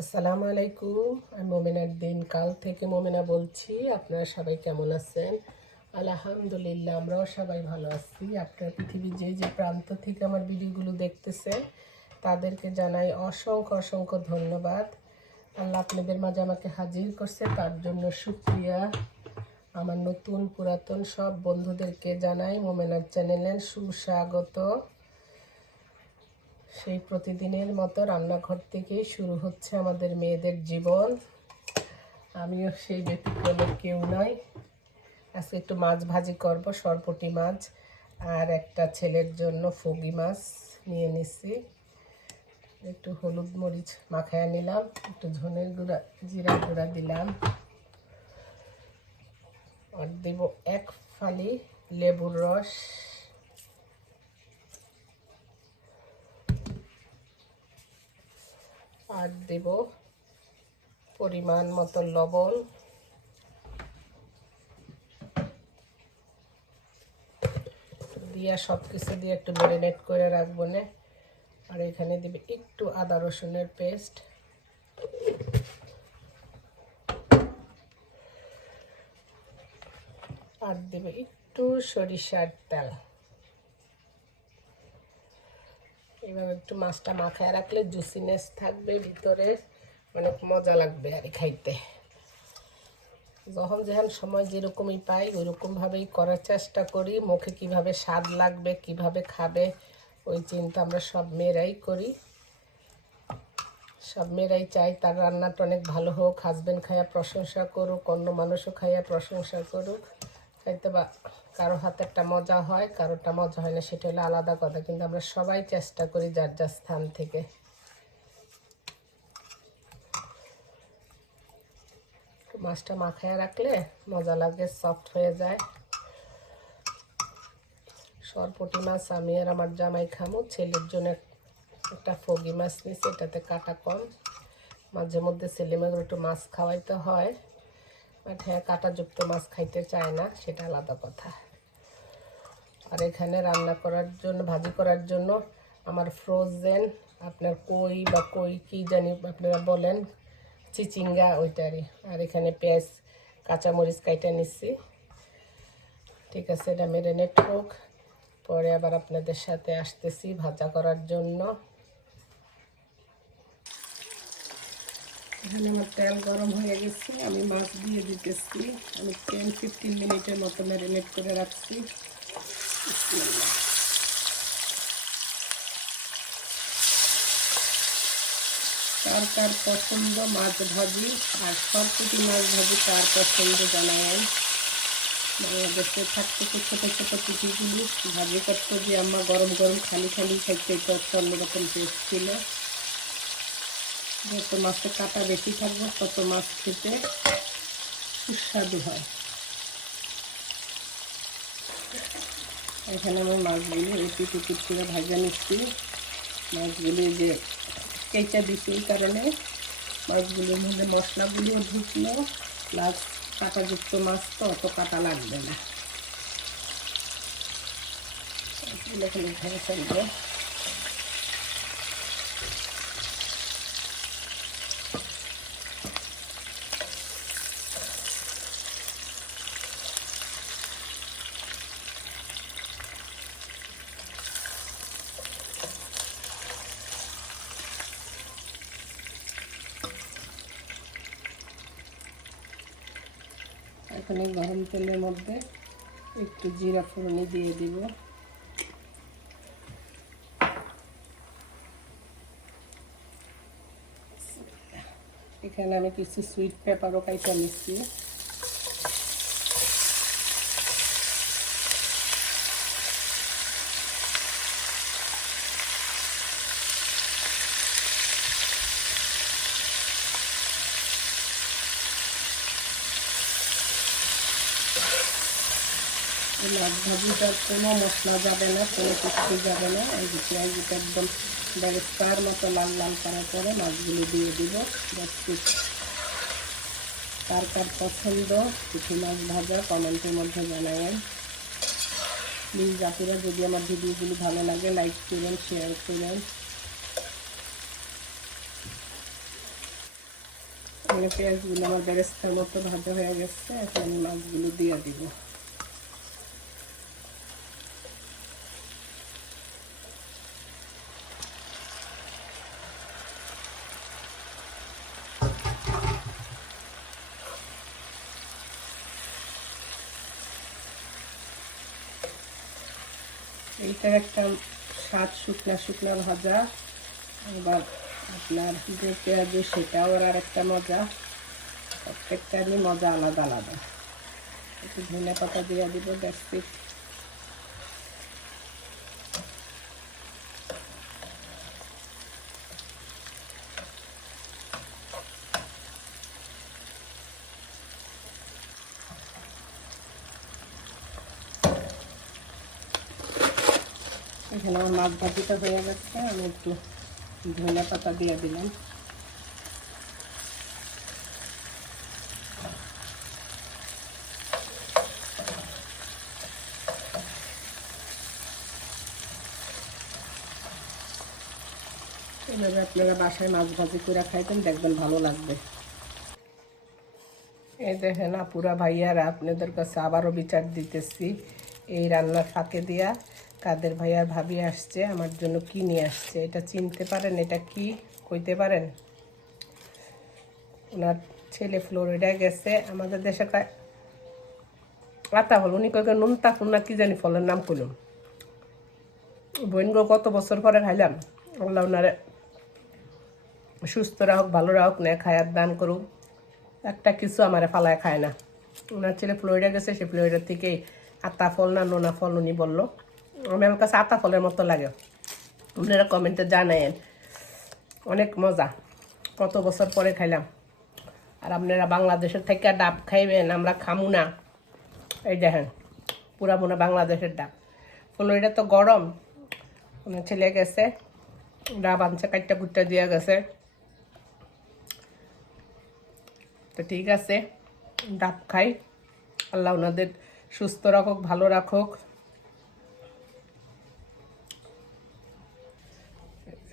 আসসালামু আলাইকুম। আমি মোমেনার দিন কাল থেকে মোমেনা বলছি, আপনারা সবাই কেমন আছেন? আলহামদুলিল্লাহ, আমরাও সবাই ভালো আছি। আপনার পৃথিবীর যে যে প্রান্ত থেকে আমার ভিডিওগুলো দেখতেছেন, তাদেরকে জানাই অসংখ্য অসংখ্য ধন্যবাদ। আল্লাহ আপনাদের মাঝে আমাকে হাজির করছে, তার জন্য সুক্রিয়া আমার নতুন পুরাতন সব বন্ধুদেরকে জানাই, মোমেনার চ্যানেলের সুস্বাগত। সেই প্রতিদিনের মতো রান্নাঘর থেকেই শুরু হচ্ছে আমাদের মেয়েদের জীবন। আমিও সেই ব্যতিক্রমের কেউ নয় আজকে একটু মাছ ভাজি করব, সরপটি মাছ আর একটা ছেলের জন্য ফগি মাছ নিয়ে নিছি একটু হলুদ মরিচ মাখায় নিলাম, একটু ধনের গুঁড়া, জিরা গুঁড়া দিলাম। আর দেব এক ফালি লেবুর রস। আর দেব পরিমাণ মতো লবণ। দিয়ে সব কিছু দিয়ে একটু ম্যারিনেট করে রাখব না। আর এখানে দেবে একটু আদা রসুনের পেস্ট আর দেবে একটু সরিষার তেল। এইভাবে একটু মাছটা মাখায় রাখলে জুসিনেস থাকবে, ভিতরে অনেক মজা লাগবে আর খাইতে। যখন যেখান সময় যেরকমই পাই, ওইরকমভাবেই করার চেষ্টা করি, মুখে কীভাবে স্বাদ লাগবে, কীভাবে খাবে, ওই চিন্তা আমরা সব মেয়েরাই করি। সব মেয়েরাই চাই তার রান্নাটা অনেক ভালো হোক হাজব্যান্ড খাইয়া প্রশংসা করুক, অন্য মানুষও খাইয়া প্রশংসা করুক। খাইতে বা কারও হাতে একটা মজা হয় কারোটা মজা হয় না, সেটা হলো আলাদা কথা। কিন্তু আমরা সবাই চেষ্টা করি যার যার স্থান থেকে। মাছটা মাখায় রাখলে মজা লাগে সফট হয়ে যায়। সরপটি মাছ, আমি আর আমার জামাই খামো। ছেলের জন্য একটা ফগি মাছ নিয়েছি, এটাতে কাটা কম। মাঝে মধ্যে ছেলে মেয়েগুলো একটু মাছ খাওয়াইতে হয়। হ্যাঁ কাঁটাযুক্ত মাছ খাইতে চায় না, সেটা আলাদা কথা। আর এখানে রান্না করার জন্য, ভাজি করার জন্য আমার ফ্রোজেন আপনার কই বা কই কি জানি আপনারা বলেন, চিচিঙ্গা ওইটারই। আর এখানে পেঁয়াজ, কাঁচামরিচ কাইটা নিচ্ছি ঠিক আছে, এটা মেরিনেট হোক। পরে আবার আপনাদের সাথে আসতেছি ভাজা করার জন্য। এখানে আমার তেল গরম হয়ে গেছে, আমি মাছ দিয়ে দিতেছি। আমি টেন ফিফটিন মিনিটের মতো ম্যারিনেট করে রাখছি। কার কার পছন্দ মাছ ভাজি, আর সরপুটি মাছ ভাজি কার পছন্দ জানাই। বাংলাদেশে থাকতেছে ছোটো ছোটো পুঁটিগুলি ভাজি করতো যে আমার গরম গরম খালি খালি খাইতে একটা অন্যরকম টেস্ট ছিল। যত মাছের কাটা বেশি থাকবে, তত মাছ খেতে সুস্বাদু হয়। এখানে আমি মাছগুলি এটি টিকিট করে ভাজা নিচ্ছি। মাছগুলি যে কেঁচা দিচ্ছি কারণে মাছগুলির মধ্যে মশলাগুলিও ঢুকলো। প্লাস কাঁটাযুক্ত মাছ তো অত কাটা লাগবে না। খালি ভেঙে এখন গরম তেলের মধ্যে একটু জিরা ফোড়নি দিয়ে দিব। এখানে আমি কিছু সুইট পেপারও কাইটা নিচ্ছি মাছ ভাজিটার কোনো মশলা যাবে না, কোনো কিছু যাবে না। এই পেঁয়াজটা একদম মতো লাল লাল করার পরে মাছগুলো দিয়ে দিব। কার কার পছন্দ। কিছু মাছ ভাজা, কমেন্টের মধ্যে জানাবেন। প্লিজ আপনারা যদি আমার ভিডিওগুলি ভালো লাগে, লাইক করবেন শেয়ার করবেন এখানে পেঁয়াজগুলো আমার বেরেস্তার মতো ভাজা হয়ে গেছে, এখন আমি মাছগুলো দিয়ে দিব। এইটার একটা স্বাদ শুকনা শুকনা ভাজা আবার আপনার যে পেঁয়াজু সেটাও আর একটা মজা। প্রত্যেকটারই মজা আলাদা আলাদা। একটু ধনে পাতা দিয়ে দিব দেখছি এখানে আমার মাছ ভাজিটা হয়ে গেছে, আমি একটু ধনে পাতা দিয়ে দিলাম। এভাবে আপনারা বাসায় মাছ ভাজি করে খাইতেন, দেখবেন ভালো লাগবে। এই দেখেন আপুরা ভাইয়ারা, আপনাদের কাছে আবারও বিচার দিতেছি, এই রান্নার ফাঁকে দিয়া। কাদের ভাইয়ার ভাবি আসছে, আমার জন্য কি নিয়ে আসছে, এটা চিনতে পারেন, এটা কি কইতে পারেন? ওনার ছেলে ফ্লোরিডায় গেছে, আমাদের দেশে আতা ফল উনি কয় নুনতা না কি জানি ফলের নাম কইলাম। বোনগো কত বছর পরে খাইলাম, আল্লাহ ওনারে সুস্থ রাখুক, ভালো রাখুক না খায়ার দান করুক, একটা কিছু আমারে ফালায় খায় না। ওনার ছেলে ফ্লোরিডা গেছে, সে ফ্লোরিডার থেকে আতা ফল না নোনা ফল উনি বলল। আমার কাছে আতা ফলের মতো লাগে। আপনারা কমেন্টে জানায়েন। অনেক মজা। কত বছর পরে খাইলাম। আর আপনারা বাংলাদেশের থেকে ডাব খাইবেন, আমরা খামু না। এই দেখেন পুরা পুরা বাংলাদেশের ডাব। ফ্লোরিডা তো গরম। ছেলে গেছে, ডাব আনছে, কাটটা কুটটা দিয়ে গেছে। তো ঠিক আছে, ডাব খাই। আল্লাহ ওনাদের সুস্থ রাখুক, ভালো রাখুক।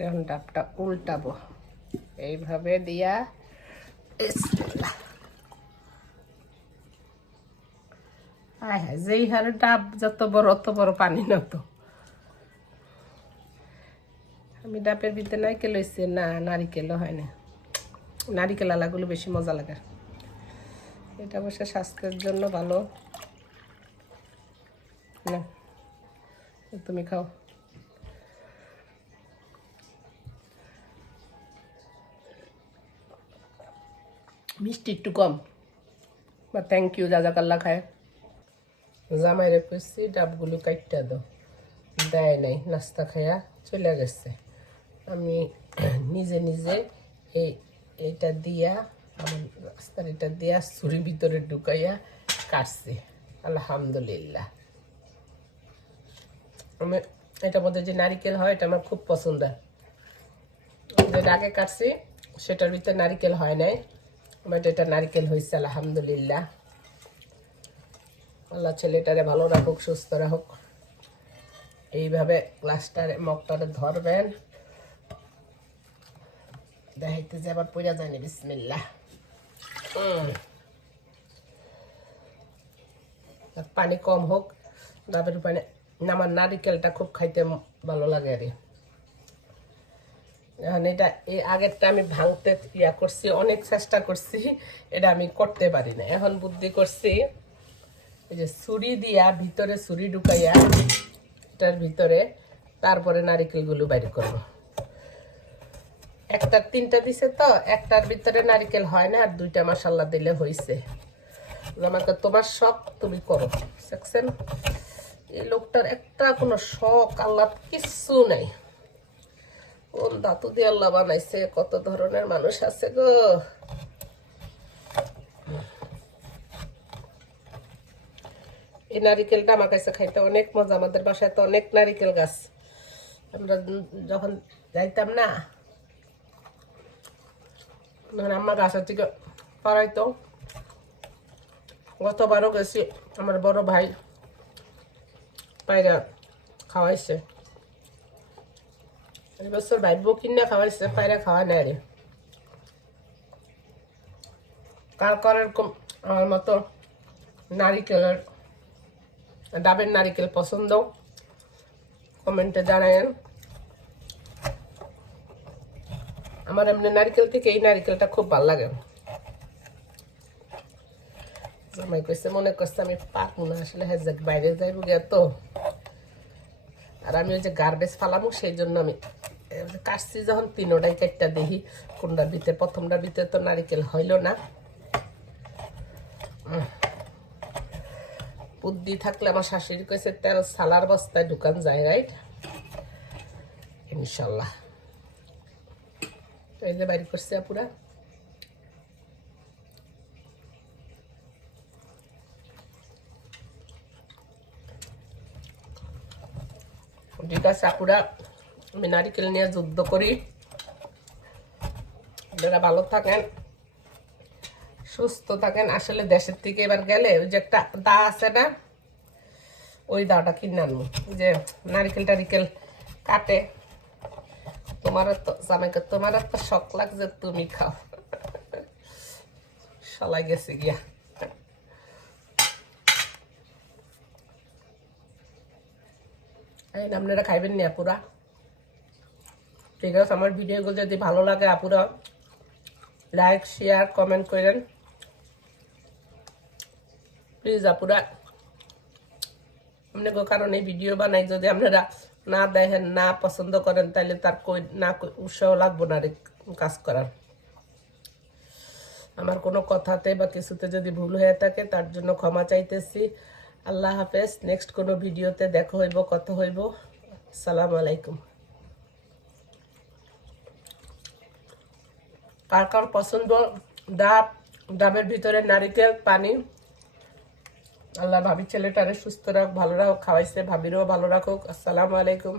এখন ডাবটা উল্টাবো। এইভাবে দিয়া। আয় হায়, যেই হারে ডাব যত বড়, অত বড় পানি না তো। আমি ডাবের ভিতরে নারকেল হয়েছে না, নারিকেলও হয় না। নারিকেল আলাগুলো বেশি মজা লাগে এটা অবশ্য স্বাস্থ্যের জন্য ভালো। না তুমি খাও। মিষ্টি একটু কম। বা থ্যাংক ইউ জাজাকাল্লা খায়। জামাইরে কইছি, ডাবগুলো কাইটটা দাও। দেয় নাই, নাস্তা খাইয়া চলে গেছে। আমি নিজে নিজে এই, এইটা দিয়া, আমার রাস্তার এটা দিয়া, ছুরি ভিতরে ঢুকাইয়া কাটছি। আলহামদুলিল্লাহ। আমি এটার মধ্যে যে নারিকেল হয়, এটা আমার খুব পছন্দ যেটা আগে কাটছি, সেটার ভিতরে নারিকেল হয় নাই। আমার এটা নারিকেল হয়েছে, আলহামদুলিল্লাহ। আল্লাহ ছেলেটারে ভালো রাখুক, সুস্থ রাখুক। এইভাবে গ্লাসটারে, মগটারে ধরবেন। দেখাইতে যে আবার পড়া যায়নি। আর পানি কম হোক ডাবের পানি আমার নারিকেলটা খুব খাইতে ভালো লাগে আর এখন এটা এই আগেরটা আমি ভাঙতে ইয়া করছি, অনেক চেষ্টা করছি, এটা আমি করতে পারি না। এখন বুদ্ধি করছি, এই যে ছুরি দিয়া ভিতরে ছুরি ঢুকাইয়া এটার ভিতরে তারপরে নারিকেলগুলো বাইর করব। একটার তিনটা দিছে তো, একটার ভিতরে নারিকেল হয় না, আর দুইটা মশাল্লা দিলে হয়েছে আমাকে তোমার শখ তুমি করো, দেখছেন? এই লোকটার একটা কোনো শখ, আল্লাহ কিচ্ছু নাই। কোন ধাতু দিয়ে আল্লাহ বানাইছে, কত ধরনের মানুষ আছে গো। এই নারিকেলটা আমার কাছে খাইতে অনেক মজা, আমাদের বাসায় তো অনেক নারিকেল গাছ। আমরা যখন যাইতাম না মানে আমার গাছের থেকে পাড়াইতো। গতবারও গেছি, আমার বড় ভাই পায়রা খাওয়াইছে। এবছর ভাইবো কিনে খাওয়াইছে পায়রা খাওয়া নেয় রে। কার এরকম আমার মতো নারিকেলের ডাবের নারিকেল পছন্দ, কমেন্টে জানায়েন। আমার এমনি নারিকেল থেকে এই নারিকেলটা খুব ভালো লাগে। জামাই কইছে, মনে করছে আমি পারব না, আসলে হ্যাঁ বাইরে যাইব গিয়া তো। আর আমি ওই যে গার্বেজ ফালামো, সেই জন্য আমি কাটছি যখন তিনোটাই চারটা দেখি, কোনটার ভিতরে প্রথমটার ভিতরে তো নারিকেল হইল না। বুদ্ধি থাকলে আমার শাশুড়ি কইছে, তেরো সালার বস্তায় দোকান যায় রাইট ইনশাল্লাহ। এই যে বাড়ি করছে পুরা ঠিক আছে আমি নারিকেল নিয়ে যুদ্ধ করি। আপনারা ভালো থাকেন, সুস্থ থাকেন। আসলে দেশের থেকে এবার গেলে ওই যে একটা দা আছে না, ওই দাটা কিনে আনব। যে নারিকেল টারিকেল কাটে। তোমার তো জামাইকে তোমার তো শখ লাগছে, তুমি খাও। সলাই গেছে গিয়া। আপনারা খাইবেন না আপুরা ঠিক আছে, আমার ভিডিওগুলো যদি ভালো লাগে আপুরা লাইক শেয়ার কমেন্ট করেন। প্লিজ আপুরা আপনাকে কারণে ভিডিও বানাই যদি আপনারা না দেখেন, না পছন্দ করেন তাহলে তার কই, না উৎসাহ লাগবো না কাজ করার। আমার কোনো কথাতে বা কিছুতে যদি ভুল হয়ে থাকে, তার জন্য ক্ষমা চাইতেছি। আল্লাহ হাফেজ নেক্সট কোনো ভিডিওতে দেখা হইব, কথা হইব। সালাম আলাইকুম। কার কার পছন্দ ডাব, ডাবের ভিতরে নারিকেল, পানি। আল্লাহ ভাবি ছেলেটারে সুস্থ রাখ, ভালো রাখো খাওয়াইছে, ভাবিরও ভালো রাখুক। আসসালামু আলাইকুম।